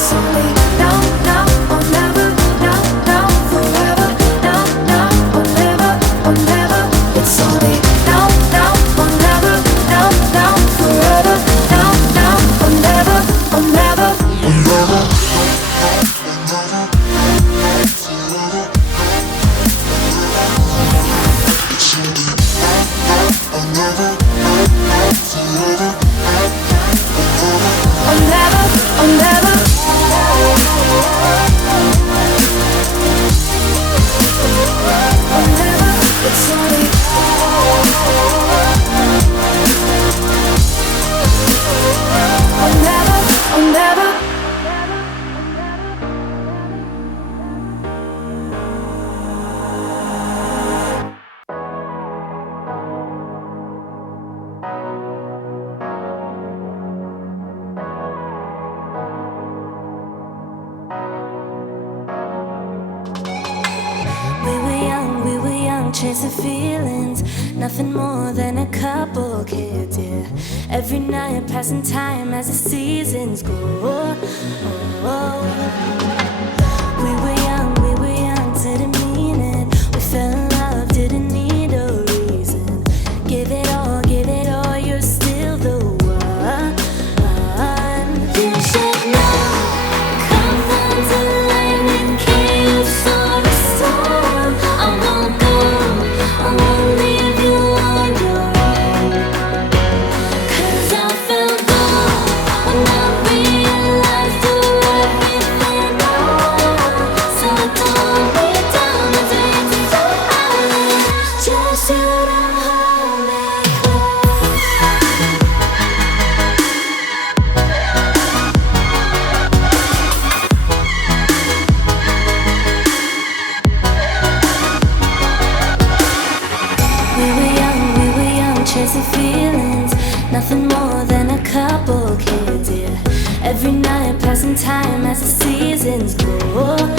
It's only now, now or never, now, now, forever, now, now or never, or never. It's only now, now or never, now, now, forever, now, now or never, or never, or never. Chasing feelings, nothing more than a couple kids, yeah. Every night passing time as the seasons go. We were young, didn't mean it. We fell in love, didn't need a reason. Give it all, you're still the one. You should know, come on to light in case of a storm. I won't go, I won't leave you on your own. 'Cause I felt low when I realized you're everything I want. So don't be down the days is so island. Just you to hold me close. We were young, chasing feelings, nothing more than a couple kids, yeah. Every night passing time as the seasons go.